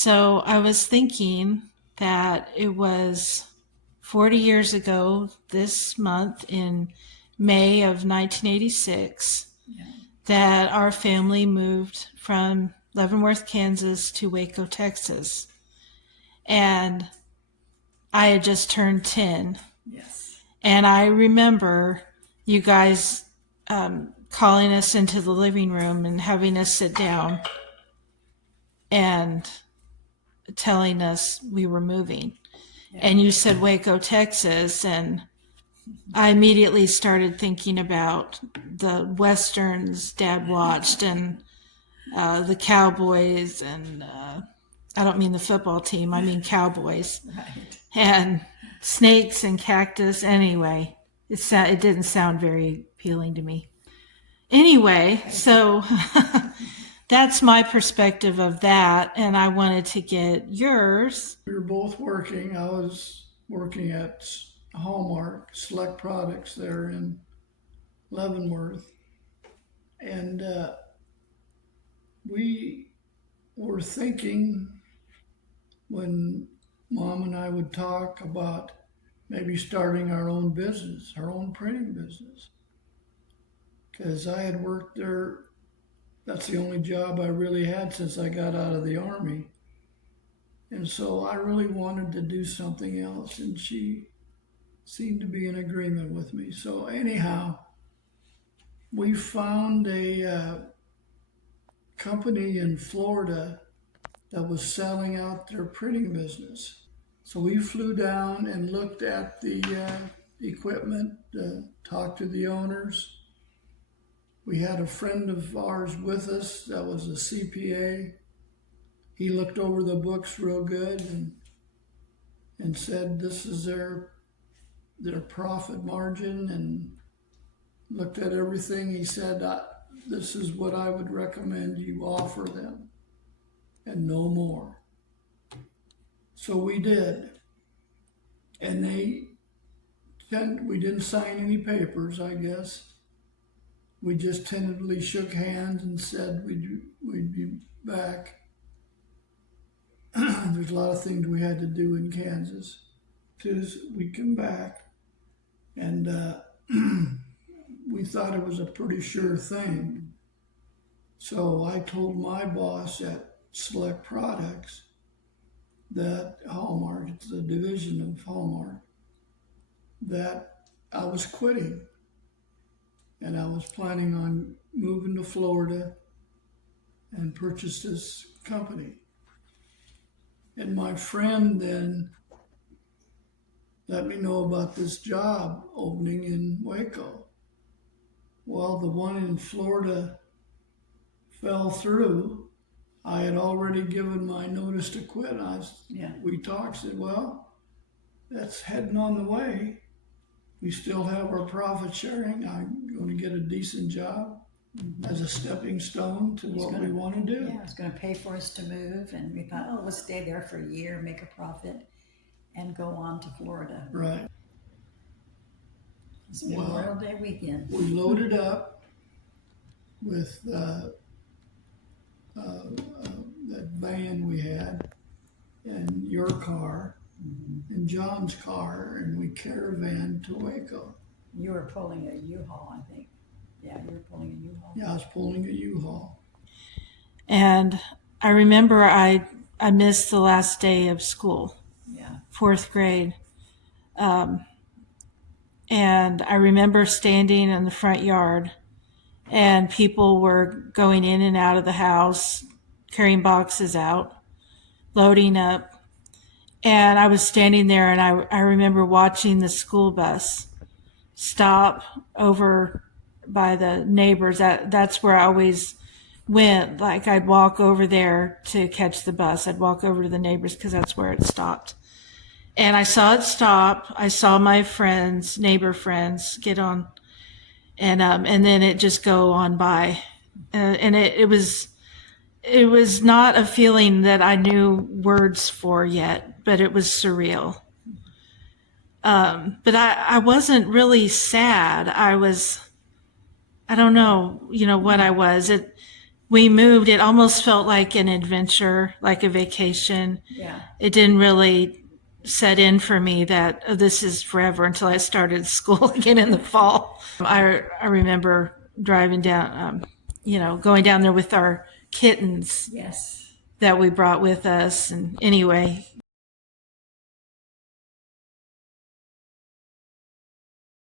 So I was thinking that it was 40 years ago this month in May of 1986 that our family moved from Leavenworth, Kansas to Waco, Texas. And I had just turned 10. Yes. And I remember you guys calling us into the living room and having us sit down and telling us we were moving. Yeah. And you said Waco, Texas, and I immediately started thinking about the westerns Dad watched and the Cowboys, and I don't mean the football team, I mean Cowboys, Right. and snakes and cactus. Anyway, it didn't sound very appealing to me. Anyway, so that's my perspective of that, and I wanted to get yours. We were both working. I was working at Hallmark Select Products there in Leavenworth. And we were thinking when Mom and I would talk about maybe starting our own business, our own printing business. Because I had worked there, that's the only job I really had since I got out of the Army. And so I really wanted to do something else, and she seemed to be in agreement with me. So anyhow, we found a company in Florida that was selling out their printing business. So we flew down and looked at the equipment, talked to the owners. We had a friend of ours with us that was a CPA. He looked over the books real good and said this is their profit margin, and looked at everything. He said, this is what I would recommend you offer them, and no more. So we did. And we didn't sign any papers, I guess. We just tentatively shook hands and said we'd be back. There's a lot of things we had to do in Kansas till we come back. And we thought it was a pretty sure thing. So I told my boss at Select Products that Hallmark, it's a division of Hallmark, that I was quitting. And I was planning on moving to Florida and purchase this company. And my friend then let me know about this job opening in Waco. Well, the one in Florida fell through. I had already given my notice to quit. We talked, said, well, that's heading on the way. We still have our profit sharing. I'm going to get a decent job as a stepping stone to what we want to do. Yeah, it's going to pay for us to move. And we thought, oh, let's stay there for a year, make a profit, and go on to Florida. Right. It's Memorial Day weekend. We loaded up with that van we had, and your car, and John's car, and we caravan to Waco. You were pulling a U-Haul, I think. Yeah, you were pulling a U-Haul. Yeah, I was pulling a U-Haul. And I remember I missed the last day of school. Yeah. 4th grade. And I remember standing in the front yard, and people were going in and out of the house, carrying boxes out, loading up. And I was standing there, and I remember watching the school bus stop over by the neighbors. That's where I always went. Like, I'd walk over there to catch the bus. I'd walk over to the neighbors because that's where it stopped. And I saw it stop. I saw my neighbor friends get on, and then it just go on by. And it was not a feeling that I knew words for yet, but it was surreal. But I wasn't really sad. I don't know, what I was. we moved, it almost felt like an adventure, like a vacation. Yeah. It didn't really set in for me that this is forever until I started school again in the fall. I remember driving down, going down there with our kittens Yes. that we brought with us. And anyway,